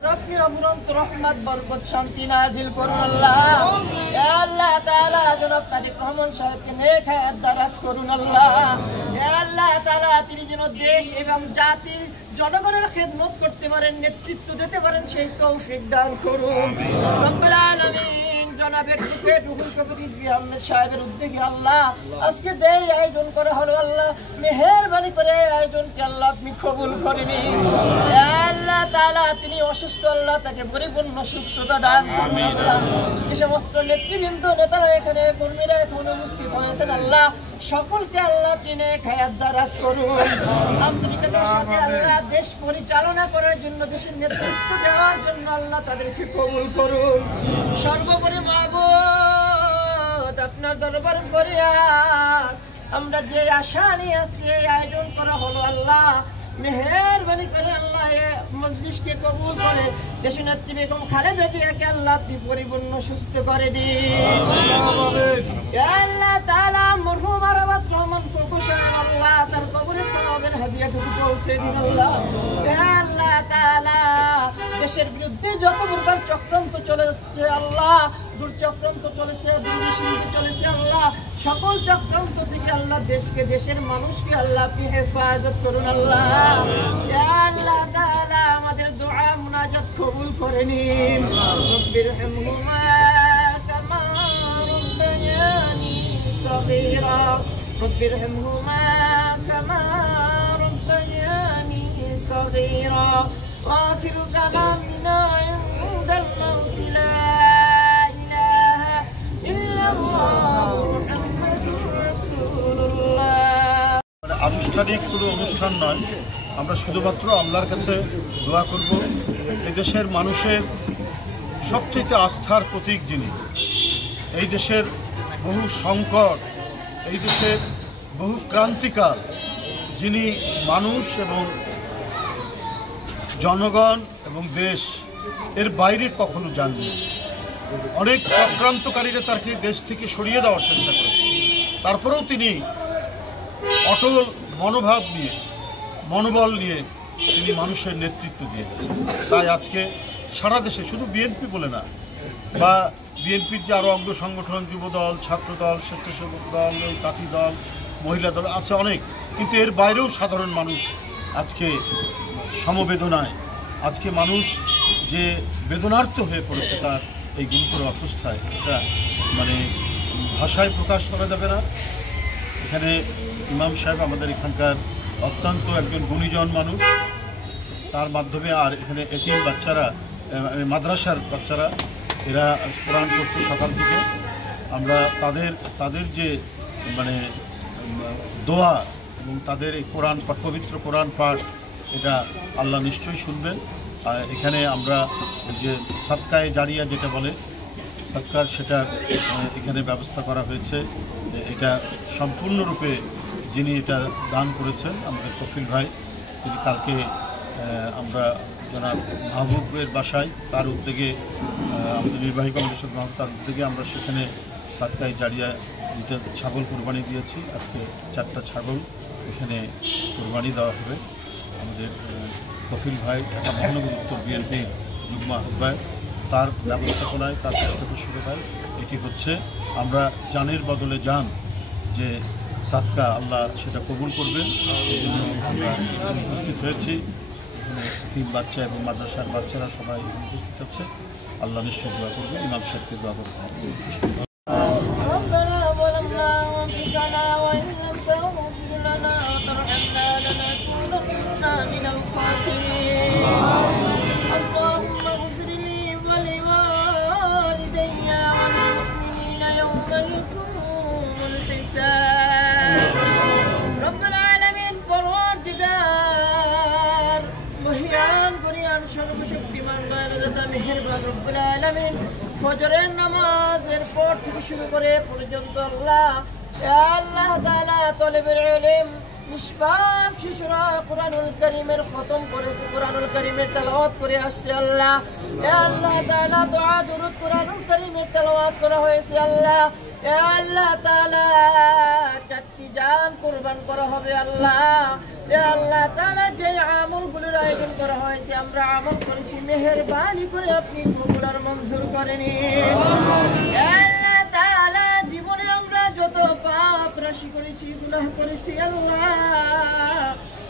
আপনি অমরন্ত রহমত বরকত শান্তি নাজিল করুন আল্লাহ। ইয়া আল্লাহ তাআলা জনাব তারেক রহমান সাহেবকে নেক হায়াত দারাজ করুন আল্লাহ। ইয়া আল্লাহ তাআলা তিনি যেন দেশ এবং জাতির জনগণের খেদমত করতে পারেন, নেতৃত্ব দিতে পারেন, সেই তৌফিক দান করুন রব্বুল আলামিন। জনাব অ্যাডভোকেট রুহুল কবির আহমেদ সাহেবের উদ্যোগে আল্লাহ আজকে দেই আয়োজন করা হলো আল্লাহ, মেহেরবানি করে আয়োজনকে আল্লাহ আপনি কবুল করে নিন। ইয়া আল্লাহ তাআলা তিনি অসুস্থ আল্লাহ তাকে পরিপূর্ণ সুস্থতা দান করুন আল্লাহ। যে সমস্ত নেতৃবৃন্দ নেতারা এখানে কর্মীরা এখন উপস্থিত হয়েছেন আল্লাহ সকলকে আল্লাহ আপনি নেক হায়াত দারাজ করুন। আন্তরিকতার সাথে আল্লাহ দেশ পরিচালনা করার জন্য, দেশের নেতৃত্ব দেওয়ার জন্য আল্লাহ তাদেরকে কবুল করুন। সর্বোপরি মাবুদ আপনার দরবারে ফরিয়াদ, আমরা যে আশা নিয়ে আজকে এই আয়োজন করা হলো আল্লাহ মেহেরবানি করে আল্লাহ এই মজলিসকে কবুল করে দেশের নেত্রী বেগম খালেদা জিয়াকে আল্লাহ আপনি পরিপূর্ণ সুস্থ করে দিন। ইয়া আল্লাহ তাআলা মরহুম আরাফাত রহমান কোকো সাহেব আল্লাহ তার কবরে সওয়াবের হাদিয়াটুকু পৌঁছে দিন আল্লাহ। ইয়া আল্লাহ তাআলা দেশের বিরুদ্ধে যত প্রকার চক্রান্ত চলেছে আল্লাহ, দুর্চক্রান্ত চলেছে, দুর্নীতি চলেছে আল্লাহ, সকল চক্রান্ত থেকে আল্লাহ দেশকে, দেশের মানুষকে আল্লাহ আপনি হেফাজত করুন আল্লাহ। ইয়া আল্লাহ তাআলা আমাদের দোয়া মুনাজাত কবুল করে নিন। রব্বিরহামহুমা কামা রাব্বায়ানি সগীরা, রব্বিরহামহুমা কামা রাব্বায়ানি সগীরা। ওয়াখিরু কালামিনা ইনদাল মাউতি লা ইলাহা ইল্লাল্লাহ মুহাম্মাদুর রাসূলুল্লাহ। আনুষ্ঠানিক কোনো অনুষ্ঠান নয়, আমরা শুধুমাত্র আল্লাহর কাছে দোয়া করব এই দেশের মানুষের সবচেয়ে আস্থার প্রতীক যিনি, এই দেশের বহু সংকট, এই দেশের বহু ক্রান্তিকাল, যিনি মানুষ এবং জনগণ এবং দেশ এর বাইরে কখনো যাননি। অনেক চক্রান্তকারীরা তাকে দেশ থেকে সরিয়ে দেওয়ার চেষ্টা করেছে, তারপরেও তিনি অটল মনোভাব নিয়ে, মনোবল নিয়ে তিনি মানুষের নেতৃত্ব দিয়ে গেছেন। তাই আজকে সারা দেশে, শুধু বিএনপি বলে না, বা বিএনপির যে আরও অঙ্গ সংগঠন, যুবদল, ছাত্রদল, স্বেচ্ছাসেবক দল, তাঁতি দল, মহিলা দল আছে অনেক, কিন্তু এর বাইরেও সাধারণ মানুষ আজকে সমবেদনায়, আজকে মানুষ যে বেদনার্থ হয়ে পড়েছে তার এই গুরুতর অবস্থায়, এটা মানে ভাষায় প্রকাশ করা যাবে না। এখানে ইমাম সাহেব আমাদের এখানকার অত্যন্ত একজন গুণীজন মানুষ, তার মাধ্যমে আর এখানে এতিম বাচ্চারা, মাদ্রাসার বাচ্চারা এরা কোরআন করছে সকাল থেকে। আমরা তাদের যে মানে দোয়া এবং তাদের এই কোরআন পাঠ, পবিত্র কোরআন পাঠ, এটা আল্লাহ নিশ্চয়ই শুনবেন। আর এখানে আমরা যে সাদকায়ে জারিয়া যেটা বলে সৎকার, সেটার এখানে ব্যবস্থা করা হয়েছে। এটা সম্পূর্ণরূপে যিনি এটা দান করেছেন আমাদের কফিল ভাই, তিনি কালকে আমরা জনাব মাহবুবের বাসায়, তার উদ্যোগে আমাদের নির্বাহী কমিটির মাহবুব, তার উদ্যোগে আমরা সেখানে সাদকায়ে জারিয়া দুটো ছাগল কোরবানি দিয়েছি। আজকে 4টা ছাগল এখানে কোরবানি দেওয়া হবে। আমাদের কফিল ভাই ঢাকা মহানগর উত্তর বিএনপির যুগ্ম আহ্বায়ক, তার ব্যবস্থাপনায়, তার পৃষ্ঠপোষকতায় এটি হচ্ছে। আমরা জানের বদলে জান যে সাদকা, আল্লাহ সেটা কবুল করবেন, এই জন্য আমরা উপস্থিত হয়েছি। এখানে 3 বাচ্চা এবং মাদ্রাসার বাচ্চারা সবাই উপস্থিত আছে। আল্লাহ নিশ্চয় দোয়া করবেন, ইমাম সাহেবকে দোয়া করবেন। ফজরের নামাজের পর থেকে শুরু করে পর্যন্ত আল্লাহ, আল্লাহ তাআলা তলেবের ইলম নিষ্পাপ শিশুরা কোরআনুল কারীমের খতম করেছে, কোরআনুল কারীমের তেলাওয়াত করে আসছে আল্লাহ। এ আল্লাহ তাআলা দোয়া দুরূদ কোরআনুল কারীমের তেলাওয়াত করা হয়েছে আল্লাহ। এ আল্লাহ তাআলা 4টি জান কুরবান করা হবে আল্লাহ। এ আল্লাহ তাআলা যে আমলগুলোর আয়োজন করা হয়েছে আমরা আমল করেছি, মেহেরবানি করে আপনি কবুল আর মঞ্জুর করে নিন। এ আল্লাহ তাআলা জীবনে আমরা যত পাপ রাশি করেছি, গুনাহ করেছি আল্লাহ,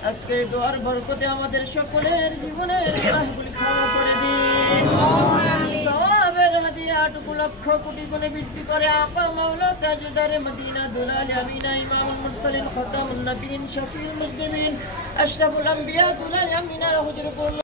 আজকে দোয়ার বরকতে আমাদের সকলের জীবনের গুনাহগুলি ক্ষমা করে দিন। সওয়াবের হাদিয়াটুকু লক্ষ কোটি গুণে বৃদ্ধি করে আকা মাওলা তাজদারে মদিনা দুলাল আমিনা ইমামুল মুরসালিন খাতামুন নবিয়্যিন শফিউল মুজরিমিন আশরাফুল আম্বিয়া দুলাল আমিনা হুজুরুল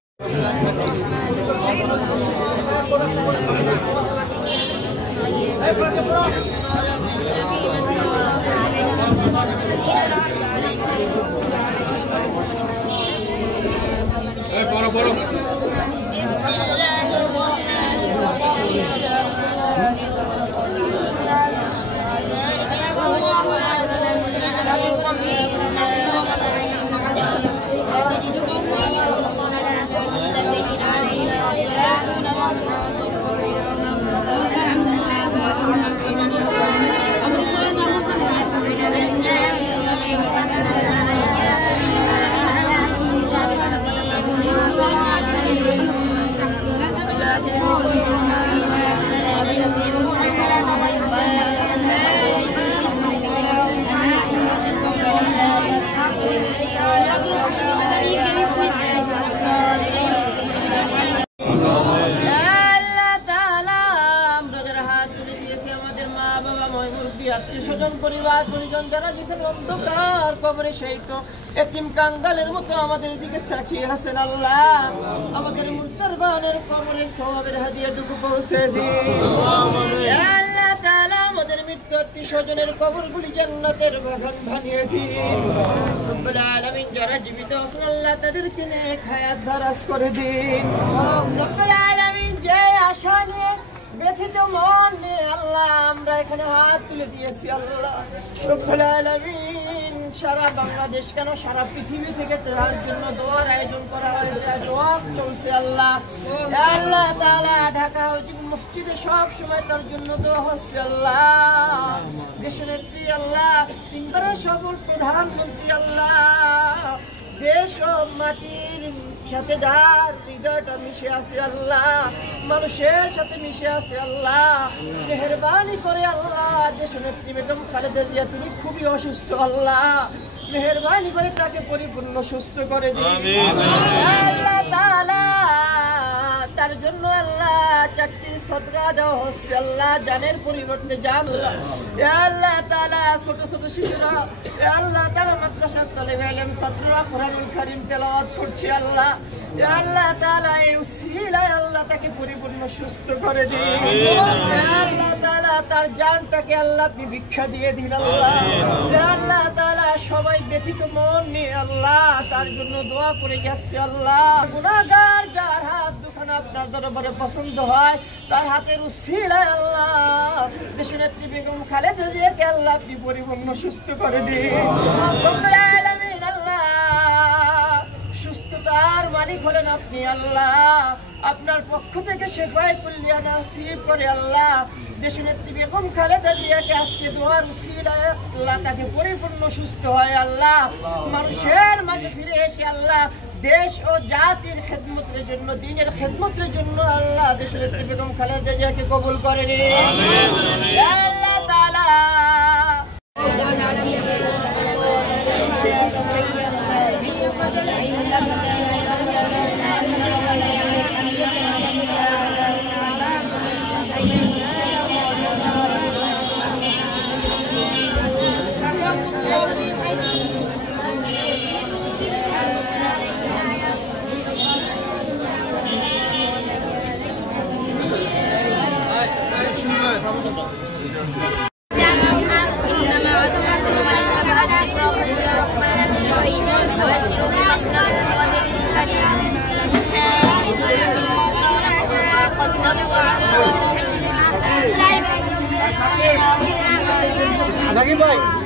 আত্মীয়-স্বজন পরিবার পরিজন যারা যেখানে অন্ধকার কবরে শহীদ এতিম কাঙ্গালের মতো আমাদের দিকে তাকিয়ে আছেন আল্লাহ, আমাদের মুর্তারবানের কবরের সওয়াবের হাদিয়াটুকু পৌঁছে দিন। আল্লাহ তাআলা আমাদের মৃত্যু আত্মীয়-স্বজনের কবরগুলি জান্নাতের বাগান বানিয়ে দিন। রব্বুল আলামিন যারা জীবিত আছেন আল্লাহ তাদেরকে নেক হায়াত দারাজ করে দিন। রব্বুল আলামিন যে আশা নিয়ে ব্যথিত মন নিয়ে আল্লাহ আমরা এখানে হাত তুলে দিয়েছি আল্লাহ, রব্বুল আলামিন সারা বাংলাদেশ কেন সারা পৃথিবী থেকে তার জন্য দোয়ার আয়োজন করা হয়েছে, দোয়া চলছে আল্লাহ। আল্লাহ তাআলা ঢাকা হাউজিং মসজিদে সব সময় তার জন্য দোয়া হচ্ছে আল্লাহ। দেশনেত্রী আল্লাহ, তিনবারের সফল প্রধানমন্ত্রী আল্লাহ, দেশ ও মাটির সাথে যার হৃদয়টা মিশে আছে আল্লাহ, মানুষের সাথে মিশে আছে আল্লাহ, মেহেরবানি করে আল্লাহ দেশনেত্রী বেগম খালেদা জিয়া তিনি খুবই অসুস্থ আল্লাহ, মেহেরবানি করে তাকে পরিপূর্ণ সুস্থ করে দিন আল্লাহ তাআলা। তার জন্য আল্লাহ 4টি সদকা দেওয়া হচ্ছে আল্লাহ, জানের পরিবর্তে জান আল্লাহ তাআলা। ছোট ছোট শিশুরা আল্লাহ তারা মাদ্রাসার তালিবে ইলম ছাত্ররা কোরআনুল কারীম তেলাওয়াত করছে আল্লাহ, আল্লাহ তাআলা এই উসিলায় আল্লাহ তাকে পরিপূর্ণ সুস্থ করে দিন আল্লাহ তাআলা। তার জানটাকে আল্লাহ আপনি ভিক্ষা দিয়ে দিন আল্লাহ, আল্লাহ তাআলা। সবাই ব্যথিত মন নিয়ে আল্লাহ তার জন্য দোয়া করে গেছে আল্লাহ। গুনাহগার যার হাত দুখানা আপনার দরবারে পছন্দ হয় তার হাতের উসিলায় আল্লাহ দেশনেত্রী বেগম খালেদা জিয়াকে আল্লাহ আপনি পরিপূর্ণ সুস্থ করে দিন রব্বুল আলামিন আল্লাহ। সুস্থতার মালিক হলেন আপনি আল্লাহ, আপনার পক্ষ থেকে শেফায়ে কুল্লিয়া নসিব করে আল্লাহ দেশনেত্রী বেগম খালেদা জিয়াকে আজকে দোয়ার উসিলায় আল্লাহ তাকে পরিপূর্ণ সুস্থ হয় আল্লাহ, মানুষের মাঝে ফিরে এসে আল্লাহ দেশ ও জাতির খেদমতের জন্য, দ্বীনের খেদমতের জন্য আল্লাহ দেশনেত্রী বেগম খালেদা জিয়াকে কবুল করে নিন আল্লাহ তাআলা। Lagi, Boy.